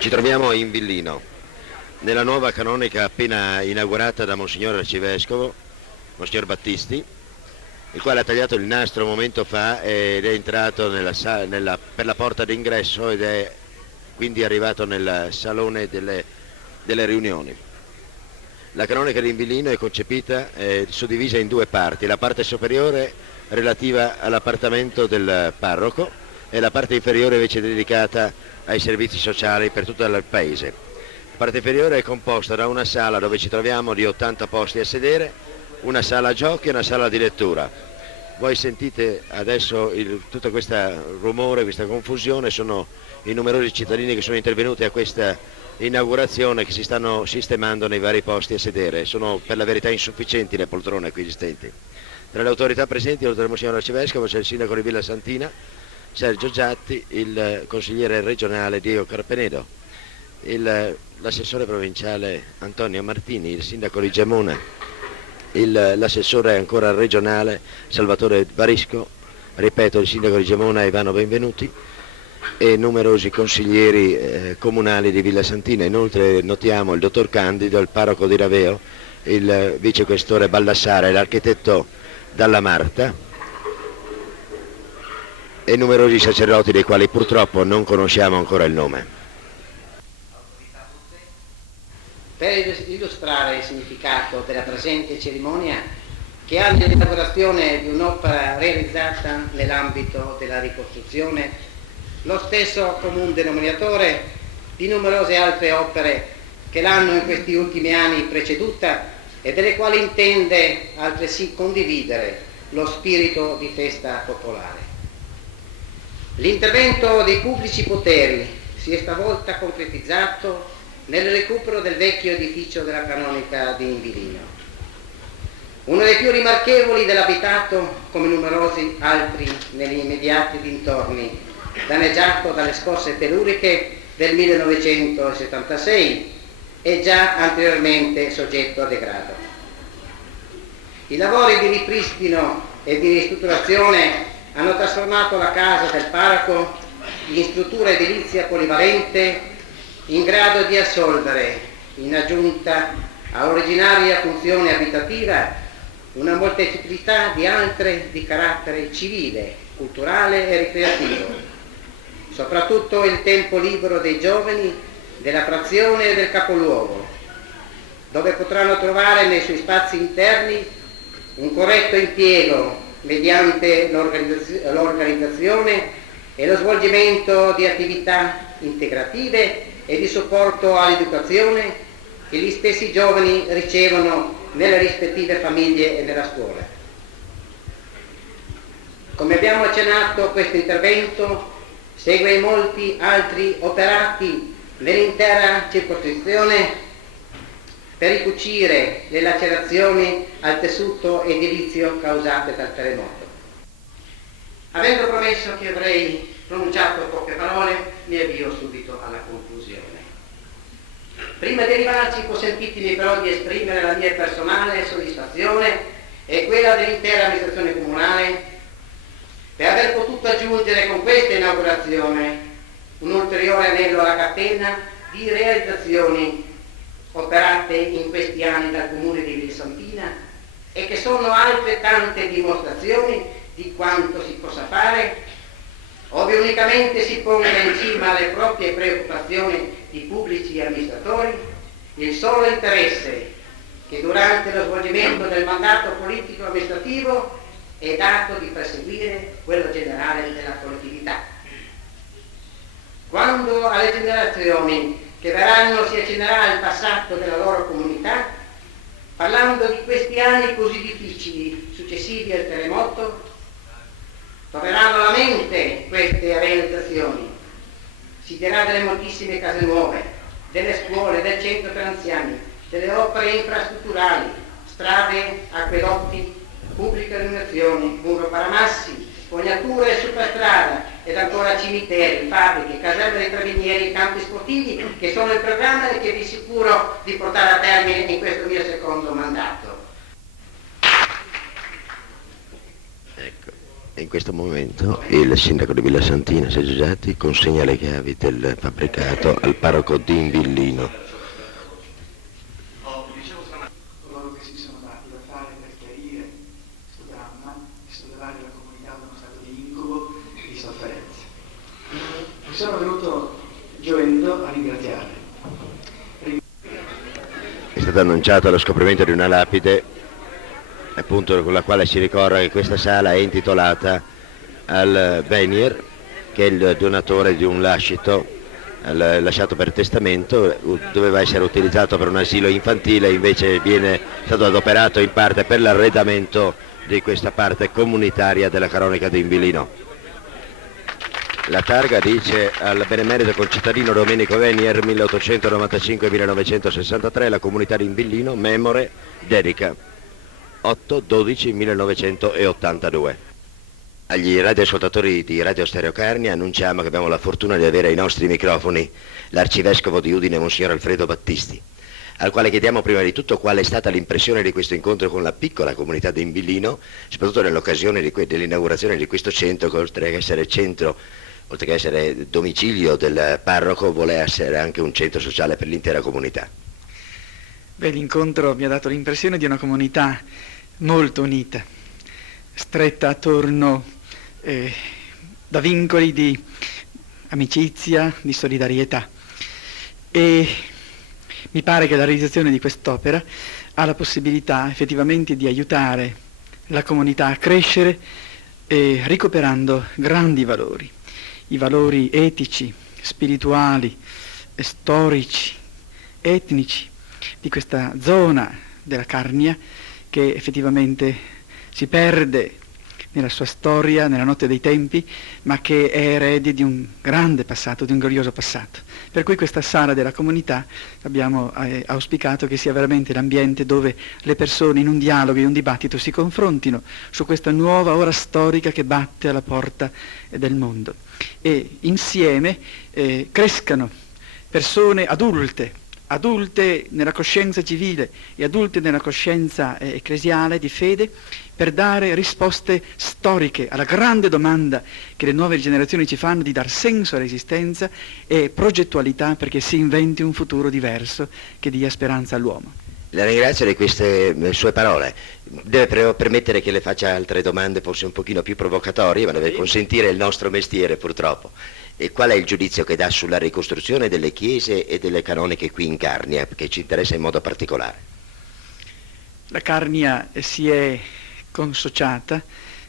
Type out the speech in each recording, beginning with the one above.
Ci troviamo in Villino, nella nuova canonica appena inaugurata da Monsignor Arcivescovo, Monsignor Battisti, il quale ha tagliato il nastro un momento fa ed è entrato per la porta d'ingresso ed è quindi arrivato nel salone delle riunioni. La canonica di Villino è concepita suddivisa in due parti: la parte superiore relativa all'appartamento del parroco e la parte inferiore invece dedicata ai servizi sociali per tutto il paese. La parte inferiore è composta da una sala dove ci troviamo di 80 posti a sedere, una sala giochi e una sala di lettura. Voi sentite adesso tutto questo rumore, questa confusione, sono i numerosi cittadini che sono intervenuti a questa inaugurazione, che si stanno sistemando nei vari posti a sedere. Sono per la verità insufficienti le poltrone qui esistenti. Tra le autorità presenti, oltre al Monsignor Arcivescovo, c'è il sindaco di Villa Santina, Sergio Giatti, il consigliere regionale Diego Carpenedo, l'assessore provinciale Antonio Martini, il sindaco di Gemona, l'assessore ancora regionale Salvatore Varisco, ripeto, il sindaco di Gemona Ivano Benvenuti, e numerosi consiglieri comunali di Villa Santina. Inoltre notiamo il dottor Candido, il parroco di Raveo, il vicequestore Ballassara e l'architetto Dalla Marta, e numerosi sacerdoti dei quali purtroppo non conosciamo ancora il nome. Per illustrare il significato della presente cerimonia, che ha l'inaugurazione di un'opera realizzata nell'ambito della ricostruzione, lo stesso comune denominatore di numerose altre opere che l'hanno in questi ultimi anni preceduta e delle quali intende altresì condividere lo spirito di festa popolare. L'intervento dei pubblici poteri si è stavolta concretizzato nel recupero del vecchio edificio della canonica di Villino, uno dei più rimarchevoli dell'abitato, come numerosi altri negli immediati dintorni, danneggiato dalle scosse telluriche del 1976 e già anteriormente soggetto a degrado. I lavori di ripristino e di ristrutturazione hanno trasformato la casa del parroco in struttura edilizia polivalente in grado di assolvere, in aggiunta all'originaria funzione abitativa, una molteplicità di altre di carattere civile, culturale e ricreativo, soprattutto il tempo libero dei giovani della frazione e del capoluogo, dove potranno trovare nei suoi spazi interni un corretto impiego mediante l'organizzazione e lo svolgimento di attività integrative e di supporto all'educazione che gli stessi giovani ricevono nelle rispettive famiglie e nella scuola. Come abbiamo accennato, questo intervento segue molti altri operati nell'intera circoscrizione per ricucire le lacerazioni al tessuto edilizio causate dal terremoto. Avendo promesso che avrei pronunciato poche parole, mi avvio subito alla conclusione. Prima di arrivarci, consentitemi però di esprimere la mia personale soddisfazione e quella dell'intera amministrazione comunale per aver potuto aggiungere con questa inaugurazione un ulteriore anello alla catena di realizzazioni operate in questi anni dal comune di Villa Santina e che sono altrettante dimostrazioni di quanto si possa fare, ove unicamente si ponga in cima alle proprie preoccupazioni di pubblici amministratori il solo interesse che durante lo svolgimento del mandato politico amministrativo è dato di perseguire quello generale della collettività. Quando alle generazioni che verranno si accennerà il passato della loro comunità, parlando di questi anni così difficili successivi al terremoto, torneranno alla mente queste realizzazioni. Si dirà delle moltissime case nuove, delle scuole, del centro per anziani, delle opere infrastrutturali, strade, acquedotti, pubbliche illuminazioni, muro paramassi, fognature e superstrada ed ancora cimiteri, fabbriche, caserme dei carabinieri, campi sportivi che sono in programma e che vi assicuro di portare a termine in questo mio secondo mandato. Ecco. In questo momento il sindaco di Villa Santina, Sergio Giatti, consegna le chiavi del fabbricato al parroco di Invillino. Coloro che si sono dati da fare per chiarire questo dramma e sollevare la comunità da uno stato di incubo e di sofferenza. Mi sono venuto gioendo a ringraziarli. È stato annunciato lo scoprimento di una lapide, appunto con la quale si ricorda che questa sala è intitolata al Venier, che è il donatore di un lascito lasciato per testamento. Doveva essere utilizzato per un asilo infantile, invece viene stato adoperato in parte per l'arredamento di questa parte comunitaria della canonica di Invillino. La targa dice al benemerito concittadino Domenico Venier 1895-1963, la comunità di Invillino, memore, dedica 8-12-1982. Agli radioascoltatori di Radio Stereo Carnia annunciamo che abbiamo la fortuna di avere ai nostri microfoni l'arcivescovo di Udine, Monsignor Alfredo Battisti, al quale chiediamo prima di tutto qual è stata l'impressione di questo incontro con la piccola comunità di Invillino, soprattutto nell'occasione dell'inaugurazione di questo centro, che oltre che essere centro, oltre che essere domicilio del parroco, vuole essere anche un centro sociale per l'intera comunità. Beh, l'incontro mi ha dato l'impressione di una comunità molto unita, stretta attorno da vincoli di amicizia, di solidarietà, e mi pare che la realizzazione di quest'opera ha la possibilità effettivamente di aiutare la comunità a crescere, recuperando grandi valori, i valori etici, spirituali, storici, etnici di questa zona della Carnia, che effettivamente si perde nella sua storia, nella notte dei tempi, ma che è erede di un grande passato, di un glorioso passato. Per cui questa sala della comunità abbiamo auspicato che sia veramente l'ambiente dove le persone in un dialogo e un dibattito si confrontino su questa nuova ora storica che batte alla porta del mondo, e insieme crescano persone adulte nella coscienza civile e adulte nella coscienza ecclesiale di fede, per dare risposte storiche alla grande domanda che le nuove generazioni ci fanno di dar senso all'esistenza e progettualità perché si inventi un futuro diverso che dia speranza all'uomo. La ringrazio di queste sue parole. Deve permettere che le faccia altre domande forse un pochino più provocatorie, ma deve consentire il nostro mestiere, purtroppo. E qual è il giudizio che dà sulla ricostruzione delle chiese e delle canoniche qui in Carnia, che ci interessa in modo particolare? La Carnia si è consociata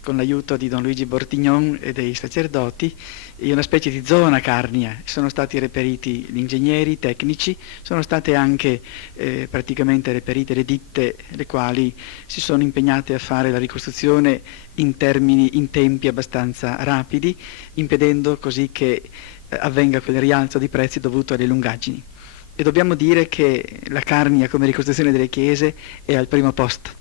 con l'aiuto di Don Luigi Bortignon e dei sacerdoti in una specie di zona Carnia. Sono stati reperiti gli ingegneri, i tecnici, sono state anche praticamente reperite le ditte, le quali si sono impegnate a fare la ricostruzione in tempi abbastanza rapidi, impedendo così che avvenga quel rialzo di prezzi dovuto alle lungaggini. E dobbiamo dire che la Carnia come ricostruzione delle chiese è al primo posto.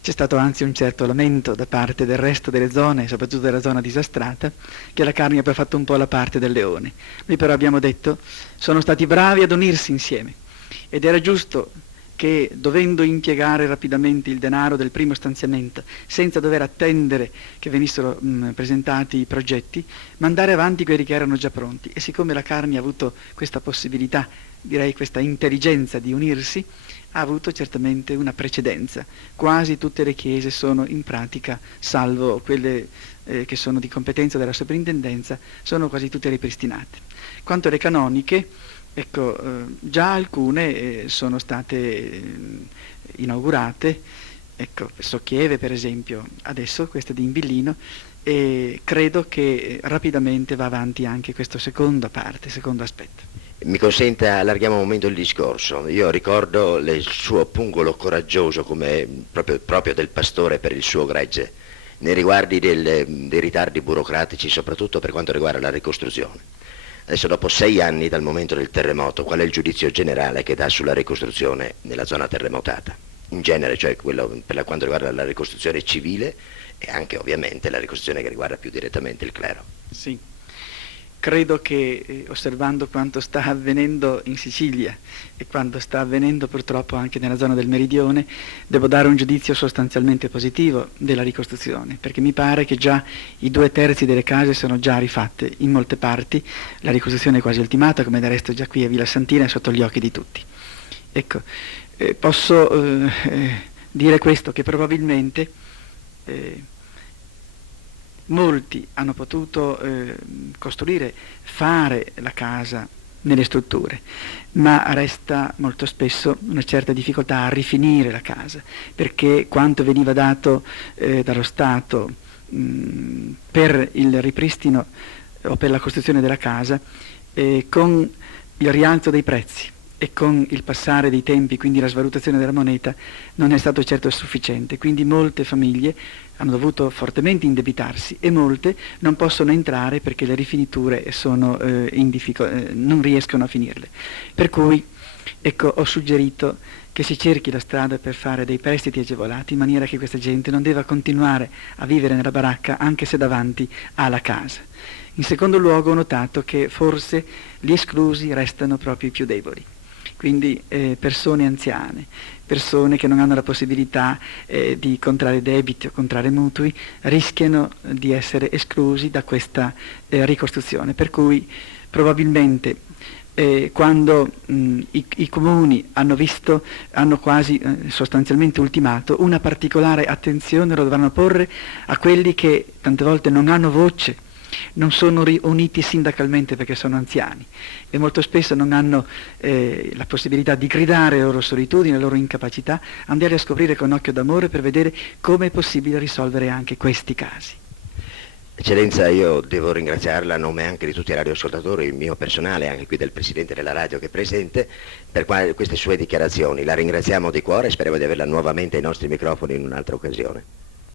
C'è stato anzi un certo lamento da parte del resto delle zone, soprattutto della zona disastrata, che la Carnia abbia fatto un po' la parte del leone. Noi però abbiamo detto, sono stati bravi ad unirsi insieme, ed era giusto che, dovendo impiegare rapidamente il denaro del primo stanziamento, senza dover attendere che venissero presentati i progetti, mandare avanti quelli che erano già pronti. E siccome la Carnia ha avuto questa possibilità, direi questa intelligenza di unirsi, ha avuto certamente una precedenza. Quasi tutte le chiese sono in pratica, salvo quelle che sono di competenza della soprintendenza, sono quasi tutte ripristinate. Quanto alle canoniche, ecco, già alcune sono state inaugurate, ecco, Socchieve per esempio, adesso questa di Invillino, e credo che rapidamente va avanti anche questa seconda parte, secondo aspetto. Mi consenta, allarghiamo un momento il discorso. Io ricordo il suo pungolo coraggioso come proprio del pastore per il suo gregge, nei riguardi dei ritardi burocratici, soprattutto per quanto riguarda la ricostruzione. Adesso, dopo 6 anni dal momento del terremoto, qual è il giudizio generale che dà sulla ricostruzione nella zona terremotata? In genere, cioè quello per quanto riguarda la ricostruzione civile e anche ovviamente la ricostruzione che riguarda più direttamente il clero. Sì. credo che osservando quanto sta avvenendo in Sicilia e quanto sta avvenendo purtroppo anche nella zona del Meridione, devo dare un giudizio sostanzialmente positivo della ricostruzione, perché mi pare che già i 2/3 delle case sono già rifatte in molte parti, la ricostruzione è quasi ultimata, come del resto già qui a Villa Santina è sotto gli occhi di tutti. Ecco, posso dire questo, che probabilmente molti hanno potuto costruire, fare la casa nelle strutture, ma resta molto spesso una certa difficoltà a rifinire la casa, perché quanto veniva dato dallo Stato per il ripristino o per la costruzione della casa, con il rialzo dei prezzi e con il passare dei tempi, quindi la svalutazione della moneta, non è stato certo sufficiente. Quindi molte famiglie hanno dovuto fortemente indebitarsi e molte non possono entrare perché le rifiniture sono non riescono a finirle. Per cui ecco, ho suggerito che si cerchi la strada per fare dei prestiti agevolati in maniera che questa gente non debba continuare a vivere nella baracca anche se davanti ha la casa. In secondo luogo ho notato che forse gli esclusi restano proprio i più deboli. Quindi persone anziane, persone che non hanno la possibilità di contrarre debiti o contrarre mutui, rischiano di essere esclusi da questa ricostruzione. Per cui probabilmente quando i comuni hanno quasi sostanzialmente ultimato, una particolare attenzione lo dovranno porre a quelli che tante volte non hanno voce, non sono uniti sindacalmente perché sono anziani e molto spesso non hanno la possibilità di gridare la loro solitudine, la loro incapacità, andare a scoprire con occhio d'amore per vedere come è possibile risolvere anche questi casi. Eccellenza, io devo ringraziarla a nome anche di tutti i radioascoltatori, il mio personale, anche qui del Presidente della Radio che è presente, per queste sue dichiarazioni. La ringraziamo di cuore e speriamo di averla nuovamente ai nostri microfoni in un'altra occasione.